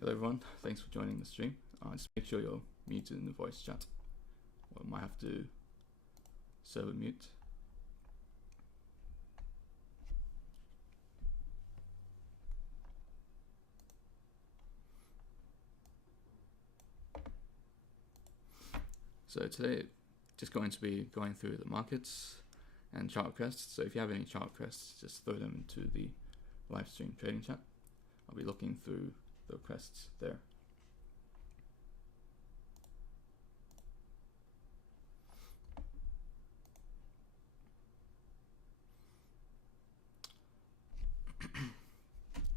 Hello everyone, thanks for joining the stream. Just make sure you're muted in the voice chat, or I might have to server mute. So today, just going to be going through the markets and chart requests. So if you have any chart requests, just throw them into the live stream trading chat. I'll be looking through the requests there.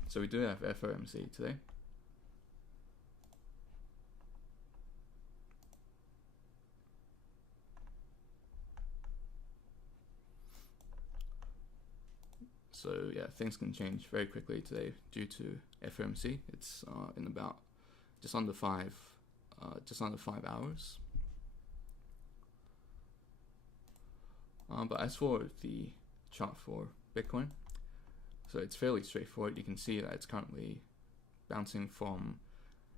So we do have FOMC today. So yeah, things can change very quickly today due to FOMC. It's in about just under 5 hours. But as for the chart for Bitcoin, so it's fairly straightforward. You can see that it's currently bouncing from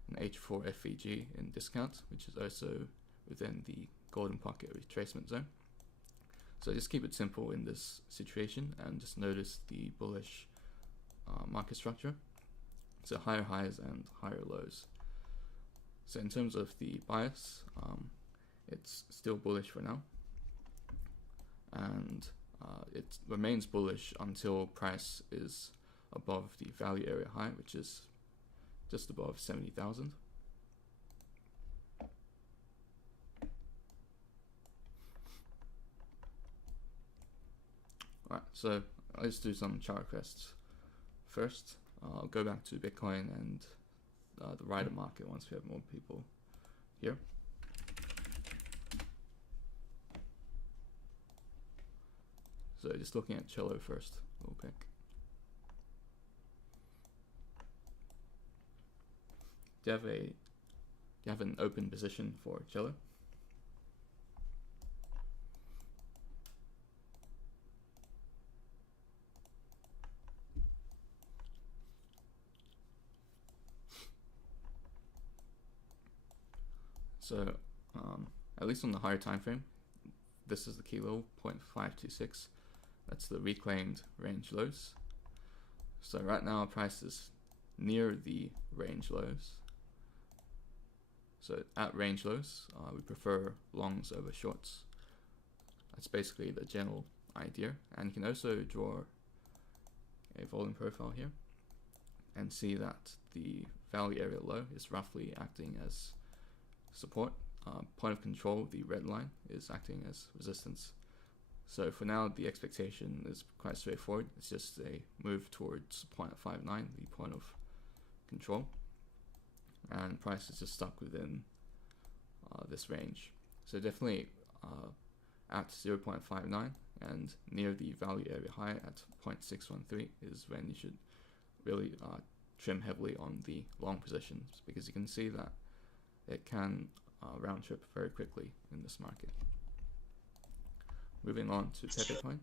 an H4 FVG in discount, which is also within the golden pocket retracement zone. So just keep it simple in this situation and just notice the bullish market structure. So higher highs and higher lows. So in terms of the bias, it's still bullish for now. And it remains bullish until price is above the value area high, which is just above 70,000. Alright, so let's do some chart requests first. I'll go back to Bitcoin and the rider market once we have more people here. So just looking at Cello first, real quick. Do you have an open position for Cello? So at least on the higher time frame, this is the key level, 0.526. That's the reclaimed range lows. So right now price is near the range lows. So at range lows, we prefer longs over shorts. That's basically the general idea. And you can also draw a volume profile here and see that the value area low is roughly acting as support. Point of control, the red line, is acting as resistance. So for now, the expectation is quite straightforward. It's just a move towards 0.59, the point of control. And price is just stuck within this range. So definitely at 0.59 and near the value area high at 0.613 is when you should really trim heavily on the long positions, because you can see that it can round trip very quickly in this market. Moving on to Pepe coin.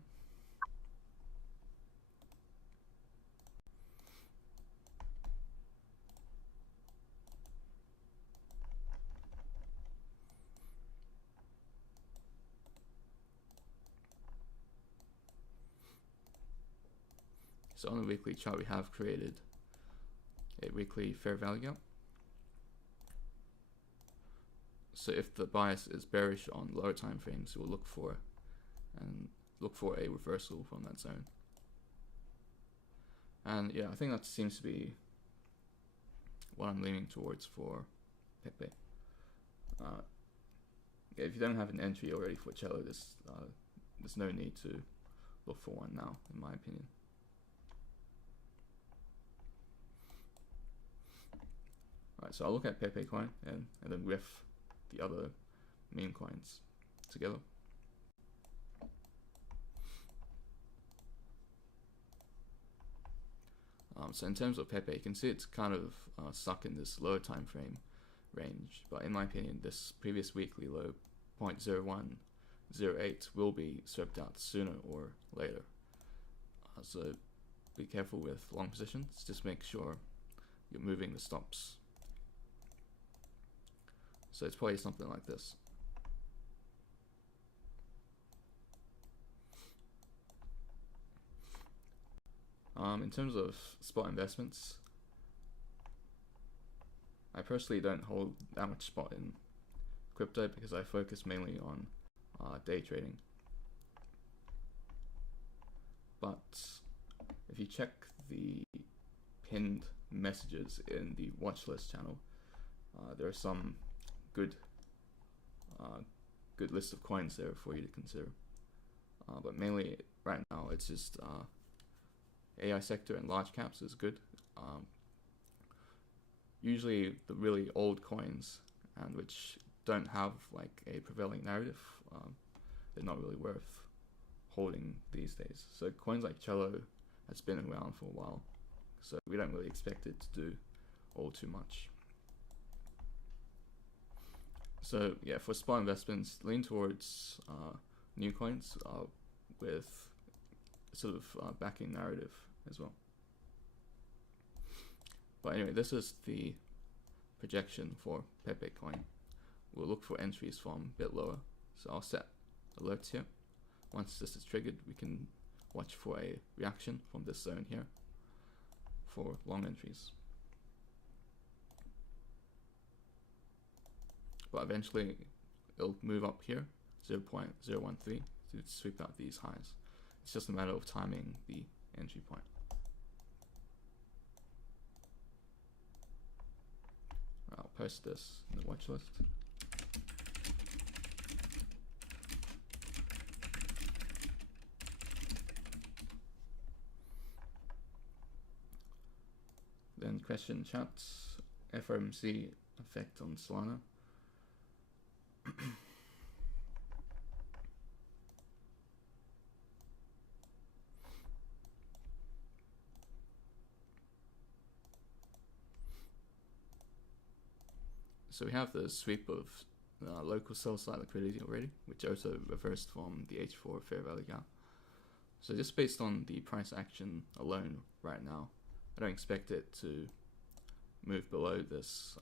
So on the weekly chart, we have created a weekly fair value gap. So if the bias is bearish on lower time frames, we'll look for a reversal from that zone. And yeah, I think that seems to be what I'm leaning towards for Pepe. If you don't have an entry already for Cello, there's no need to look for one now, in my opinion. Alright, so I'll look at Pepe coin and then riff the other meme coins together. So in terms of Pepe, you can see it's kind of stuck in this lower time frame range, but in my opinion, this previous weekly low 0.0108 will be swept out sooner or later. So be careful with long positions. Just make sure you're moving the stops. So it's probably something like this. In terms of spot investments, I personally don't hold that much spot in crypto because I focus mainly on day trading. But if you check the pinned messages in the watch list channel, there are some good list of coins there for you to consider. But mainly right now it's just AI sector and large caps is good. Usually the really old coins and which don't have like a prevailing narrative, they're not really worth holding these days. So coins like Cello has been around for a while, so we don't really expect it to do all too much. So yeah, for spot investments, lean towards new coins with sort of backing narrative as well. But anyway, this is the projection for Pepe coin. We'll look for entries from a bit lower. So I'll set alerts here. Once this is triggered, we can watch for a reaction from this zone here for long entries. But eventually it'll move up here, 0.013, to sweep out these highs. It's just a matter of timing the entry point. I'll post this in the watch list. Then question chats, FOMC effect on Solana. So we have the sweep of local sell side liquidity already, which also reversed from the H4 fair value gap. So just based on the price action alone right now, I don't expect it to move below this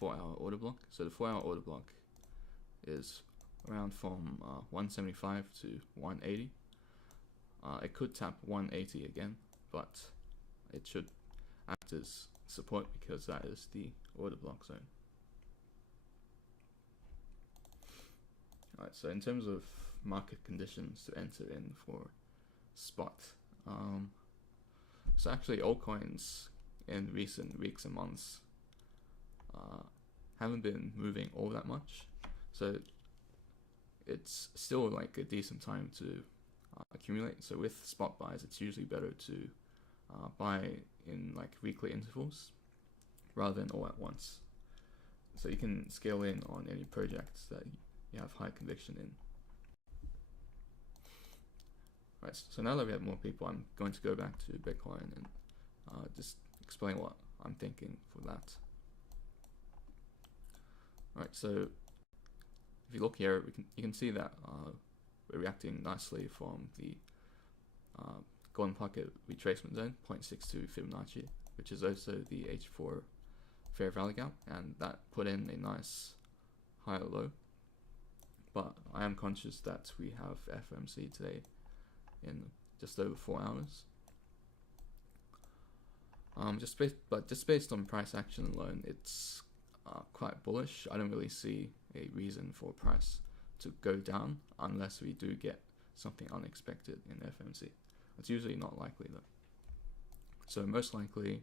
4-hour order block. So the 4-hour order block is around from 175 to 180. It could tap 180 again, but it should act as support because that is the order block zone. Alright, so in terms of market conditions to enter in for spot, so actually altcoins in recent weeks and months haven't been moving all that much, so it's still like a decent time to accumulate. So with spot buys, it's usually better to buy in like weekly intervals rather than all at once, so you can scale in on any projects that you have high conviction in. Right, so now that we have more people, I'm going to go back to Bitcoin and just explain what I'm thinking for that. Right, so if you look here, you can see that we're reacting nicely from the golden pocket retracement zone, 0.62 Fibonacci, which is also the H4 fair value gap, and that put in a nice higher low. But I am conscious that we have FOMC today in just over 4 hours. Just based on price action alone, it's quite bullish. I don't really see a reason for price to go down unless we do get something unexpected in FOMC. It's usually not likely though. So most likely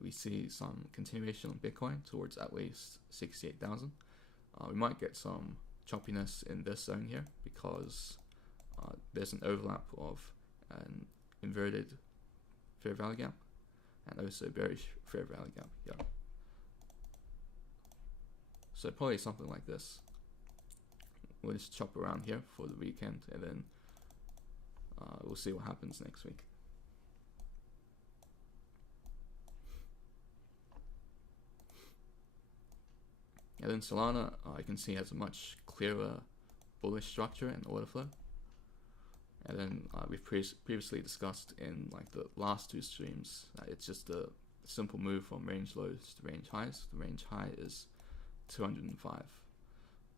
we see some continuation on Bitcoin towards at least 68,000. We might get some choppiness in this zone here because there's an overlap of an inverted fair value gap and also bearish fair value gap here. So probably something like this. We'll just chop around here for the weekend and then we'll see what happens next week. And then Solana, you can see has a much clearer bullish structure and order flow. And then we've previously discussed in like the last two streams that it's just a simple move from range lows to range highs. The range high is 205,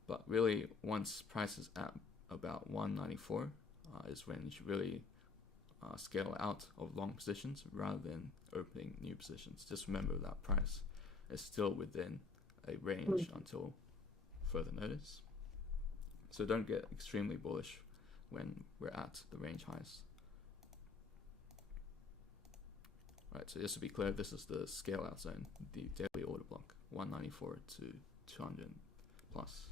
but really once price is at about 194 is when you should really scale out of long positions rather than opening new positions. Just remember that price is still within a range until further notice. So don't get extremely bullish when we're at the range highs. Right, so just to be clear, this is the scale out zone, the daily order block, 194 to 200 plus.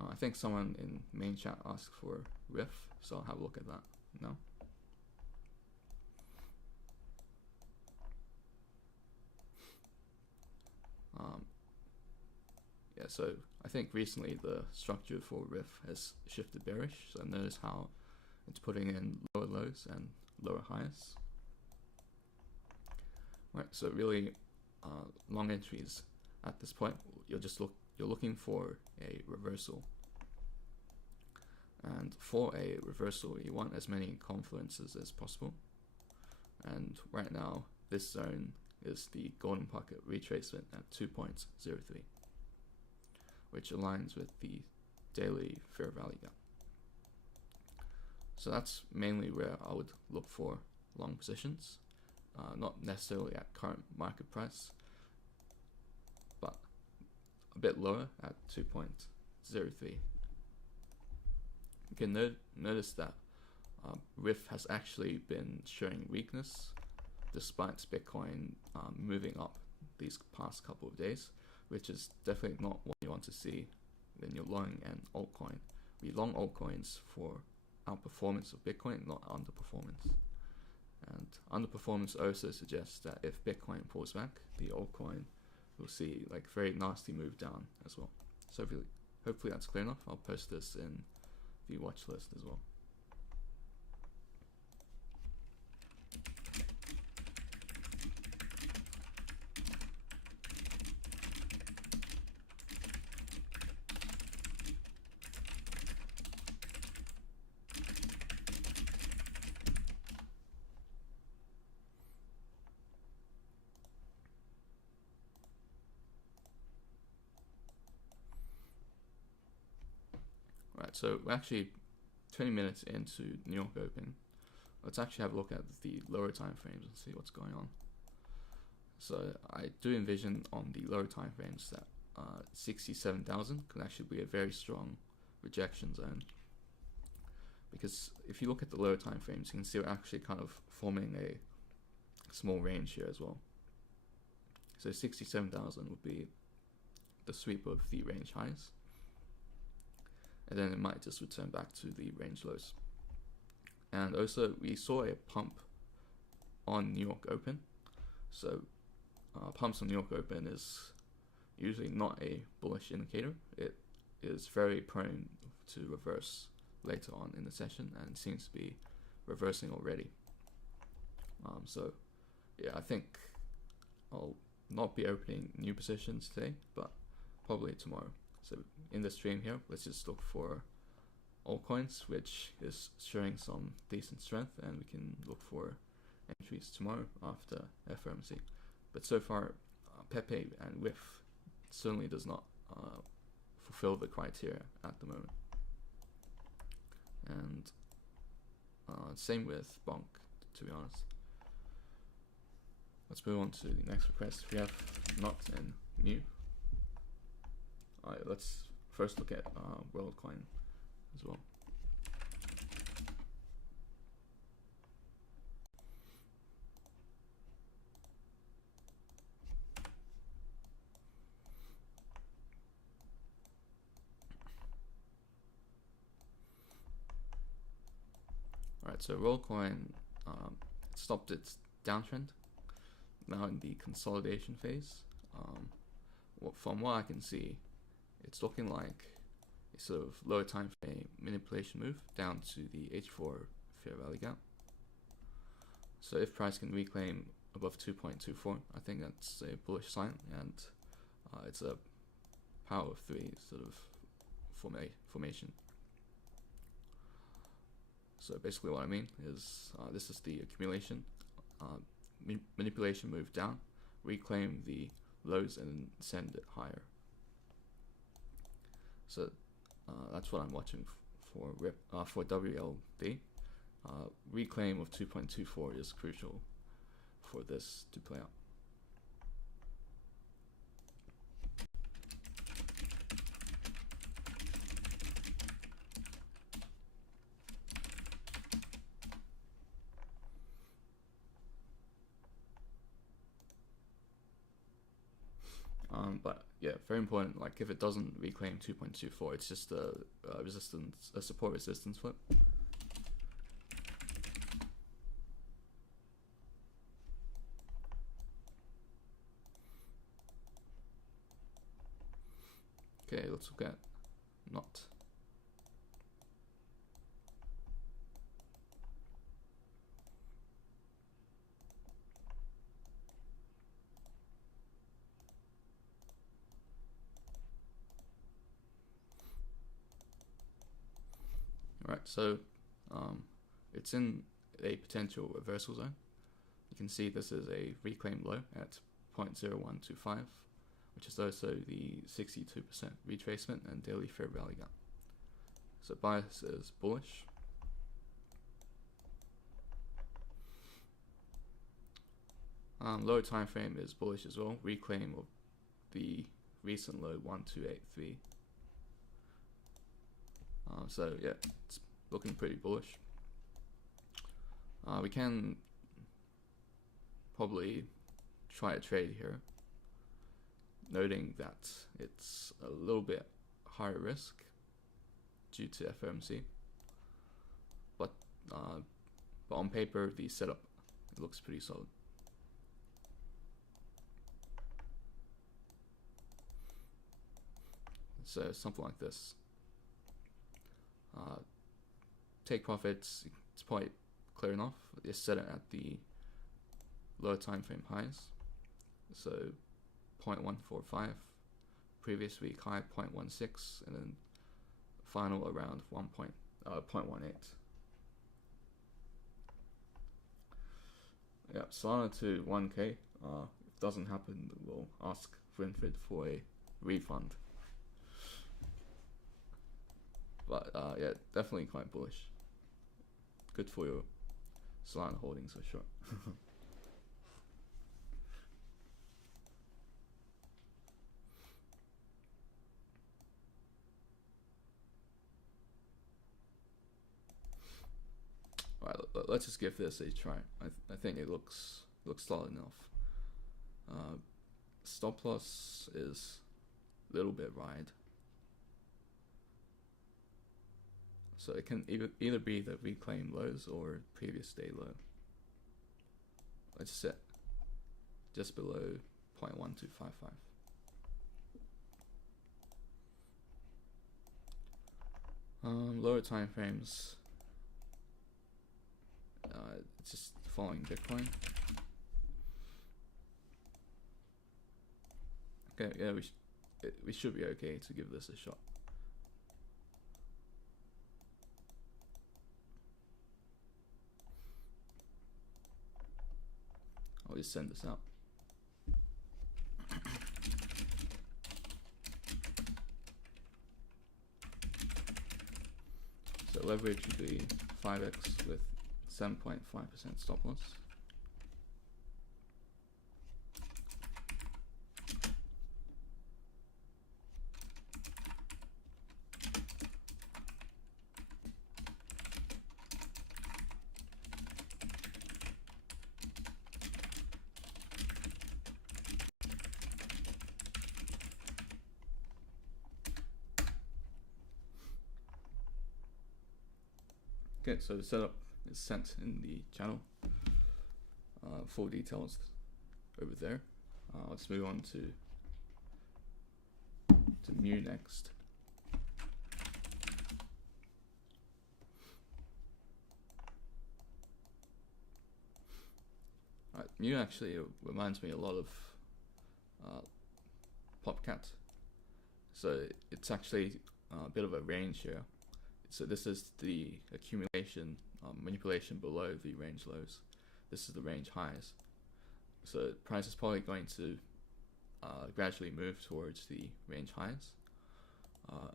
I think someone in main chat asked for riff, so I'll have a look at that now. Yeah, so I think recently the structure for riff has shifted bearish, so notice how it's putting in lower lows and lower highs. Right, so really long entries at this point, you're looking for a reversal. And for a reversal, you want as many confluences as possible. And right now, this zone is the golden pocket retracement at 2.03, which aligns with the daily fair value gap. So that's mainly where I would look for long positions, not necessarily at current market price, but a bit lower at 2.03. You can notice that RIF has actually been showing weakness despite Bitcoin moving up these past couple of days, which is definitely not what you want to see when you're long an altcoin. We long altcoins for outperformance of Bitcoin, not underperformance. And underperformance also suggests that if Bitcoin pulls back, the altcoin will see like very nasty move down as well. So hopefully that's clear enough. I'll post this in the watch list as well. Right, so we're actually 20 minutes into New York Open. Let's actually have a look at the lower time frames and see what's going on. So I do envision on the lower time frames that 67,000 could actually be a very strong rejection zone, because if you look at the lower time frames, you can see we're actually kind of forming a small range here as well. So 67,000 would be the sweep of the range highs, and then it might just return back to the range lows. And also we saw a pump on New York Open. So pumps on New York Open is usually not a bullish indicator. It is very prone to reverse later on in the session, and it seems to be reversing already. So yeah, I think I'll not be opening new positions today, but probably tomorrow. So in the stream here, let's just look for altcoins, which is showing some decent strength, and we can look for entries tomorrow after FOMC. But so far, Pepe and WIF certainly does not fulfill the criteria at the moment. And same with Bonk, to be honest. Let's move on to the next request. We have not and new. Alright, let's first look at WorldCoin as well. Alright, so WorldCoin stopped its downtrend, now in the consolidation phase. From what I can see, it's looking like a sort of lower time frame manipulation move down to the H4 fair value gap. So if price can reclaim above 2.24, I think that's a bullish sign, and it's a power of 3 sort of formation. So basically what I mean is this is the accumulation, manipulation move down, reclaim the lows and send it higher. So that's what I'm watching for WLD. Reclaim of 2.24 is crucial for this to play out. But yeah, very important. Like if it doesn't reclaim 2.24, it's just a support resistance flip. Okay, let's look at not. Alright, so it's in a potential reversal zone. You can see this is a reclaimed low at 0.0125, which is also the 62% retracement and daily fair value gap. So bias is bullish. Lower time frame is bullish as well. Reclaim of the recent low 1283. So yeah, it's looking pretty bullish. We can probably try a trade here, noting that it's a little bit higher risk due to FOMC, but on paper the setup, it looks pretty solid. So something like this. Take profits, it's quite clear enough. It's set it at the lower time frame highs. So 0.145, previous week high 0.16, and then final around 0.18. Yeah, Solana to 1K. If it doesn't happen, we'll ask Winfred for a refund. But yeah, definitely quite bullish. Good for your Solana holdings for sure. Alright, let's just give this a try. I think it looks solid enough. Stop loss is a little bit wide. So it can either be the reclaimed lows or previous day low. Let's set just below 0.1255. Lower time frames. It's just following Bitcoin. Okay, yeah, we should be okay to give this a shot. I'll just send this out. So leverage would be 5x with 7.5% stop loss. Okay, so the setup is sent in the channel. Full details over there. Let's move on to Mu next. Alright, Mu actually reminds me a lot of Popcat. So it's actually a bit of a range here. So this is the accumulation manipulation below the range lows. This is the range highs. So price is probably going to gradually move towards the range highs. I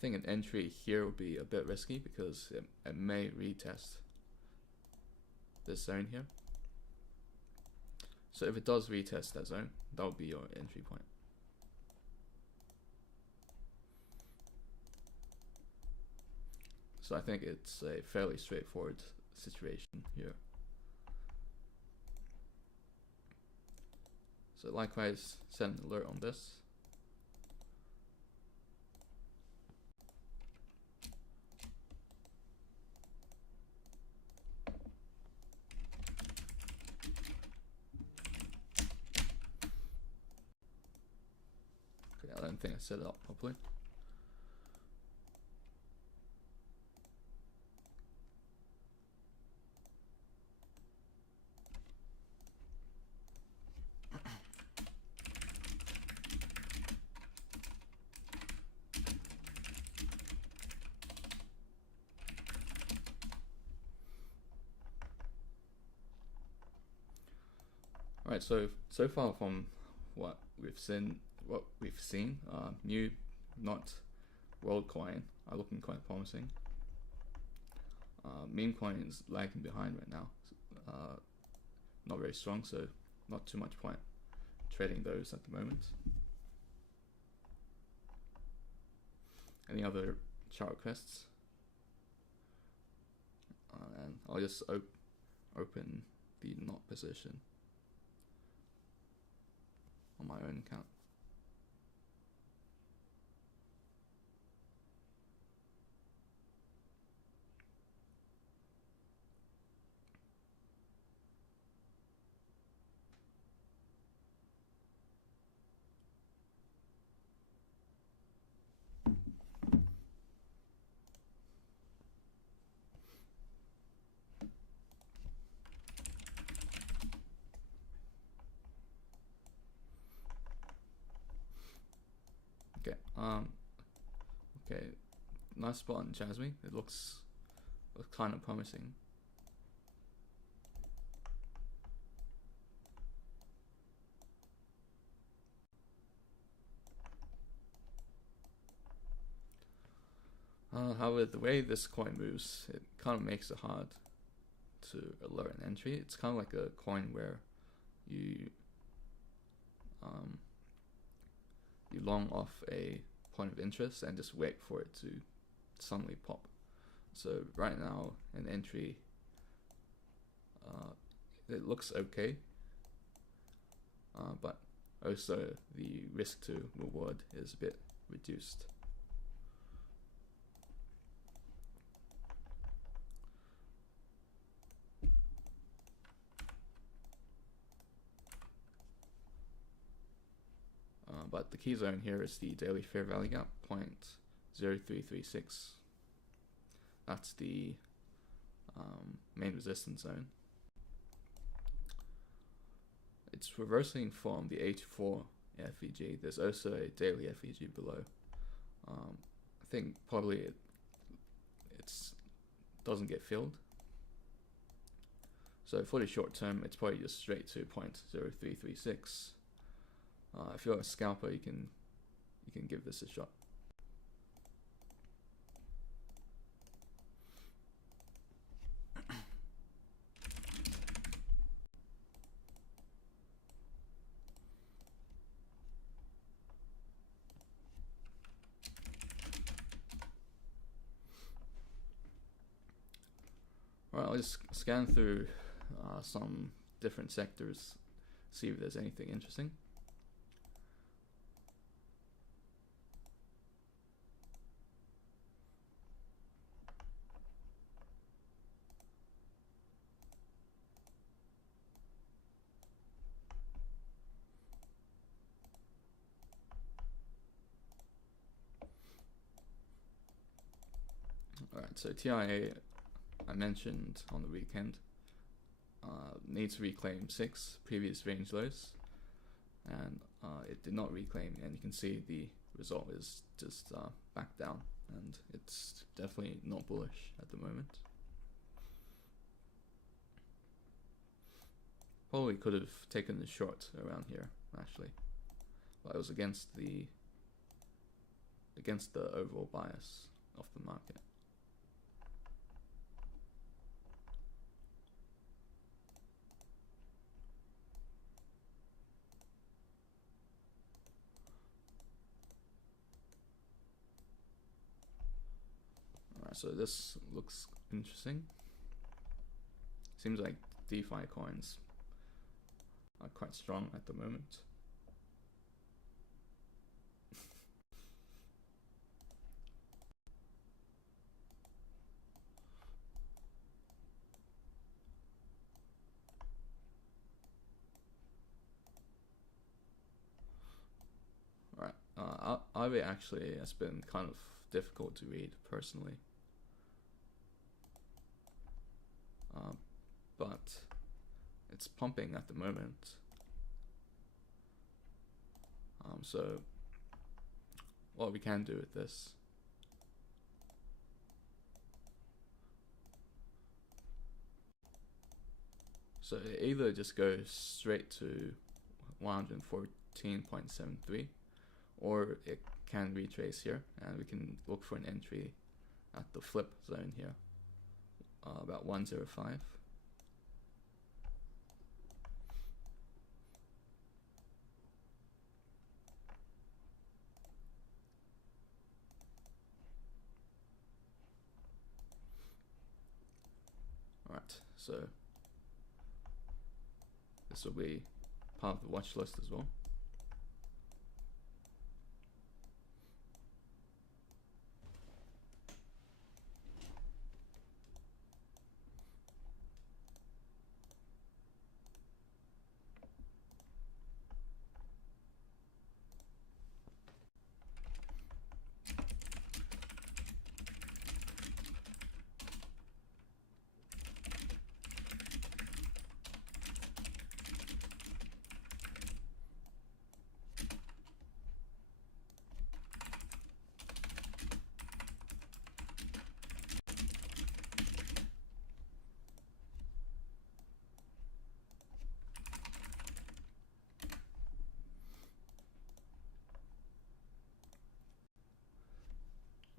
think an entry here would be a bit risky because it may retest this zone here. So if it does retest that zone, that would be your entry point. So I think it's a fairly straightforward situation here. So likewise, set an alert on this. Okay, I don't think I set it up properly. Alright, so far from what we've seen, Mu, not WorldCoin are looking quite promising. Meme coin is lagging behind right now, not very strong, so not too much point trading those at the moment. Any other chart requests? And I'll just open the not position on my own account. Okay, nice spot on Jasmine. It looks kind of promising. However, the way this coin moves, it kind of makes it hard to alert an entry. It's kind of like a coin where you long off a point of interest and just wait for it to suddenly pop. So right now, an entry, it looks okay, but also the risk to reward is a bit reduced. But the key zone here is the daily fair value gap, 0.0336. That's the main resistance zone. It's reversing from the 84 FVG. There's also a daily FVG below. I think probably it doesn't get filled. So for the short term, it's probably just straight to 0.0336. If you're a scalper, you can give this a shot. Alright, I'll just scan through some different sectors, see if there's anything interesting. Alright, so TIA, I mentioned on the weekend, needs to reclaim 6 previous range lows. and it did not reclaim, and you can see the result is just back down, and it's definitely not bullish at the moment. Probably could have taken the short around here actually, but it was against the overall bias of the market. Alright, so this looks interesting. Seems like DeFi coins are quite strong at the moment. Alright, Aave actually has been kind of difficult to read personally. But it's pumping at the moment. So what we can do with this so it either just goes straight to 114.73, or it can retrace here, and we can look for an entry at the flip zone here, about 105. Alright, so this will be part of the watch list as well.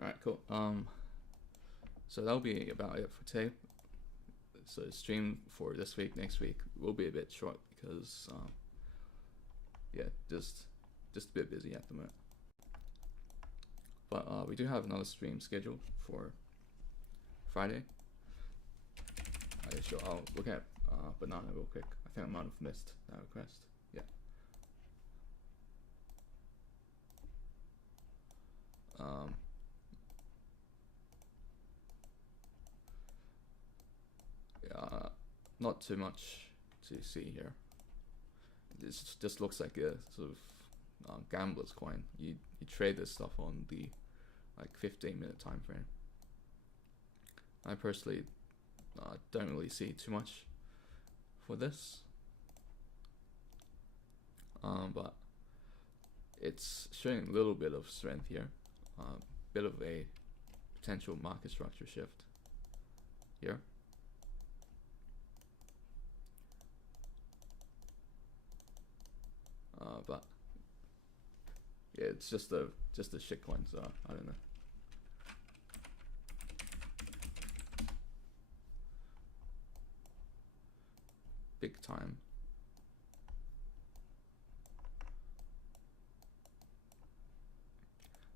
Alright, cool. So that'll be about it for today. So stream for this week, next week will be a bit short because yeah, just a bit busy at the moment. But we do have another stream scheduled for Friday. Sure, I'll look at Banana real quick. I think I might have missed that request. Yeah. Not too much to see here. This just looks like a sort of gambler's coin. You trade this stuff on the like 15-minute time frame. I personally don't really see too much for this, but it's showing a little bit of strength here, bit of a potential market structure shift here. But yeah, it's just a shit coin, so I don't know. Big time.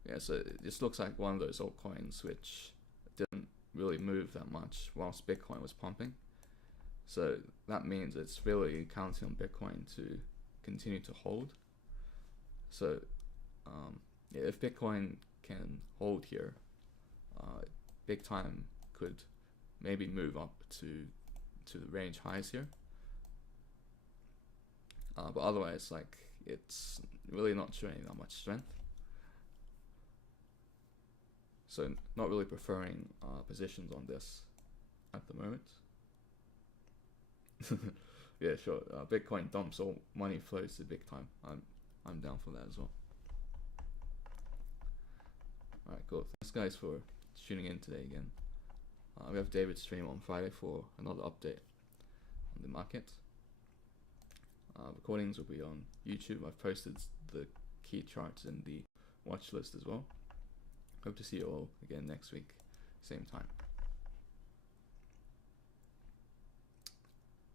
Yeah, so it just looks like one of those altcoins which didn't really move that much whilst Bitcoin was pumping. So that means it's really counting on Bitcoin to continue to hold. So yeah, if Bitcoin can hold here, big time could maybe move up to the range highs here. But otherwise, like, it's really not showing that much strength. So not really preferring positions on this at the moment. Yeah, sure. Bitcoin dumps, all money flows to big time. I'm down for that as well. Alright, cool. Thanks guys for tuning in today again. We have David's stream on Friday for another update on the market. Recordings will be on YouTube. I've posted the key charts in the watch list as well. Hope to see you all again next week, same time.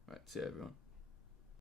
Alright, see you everyone.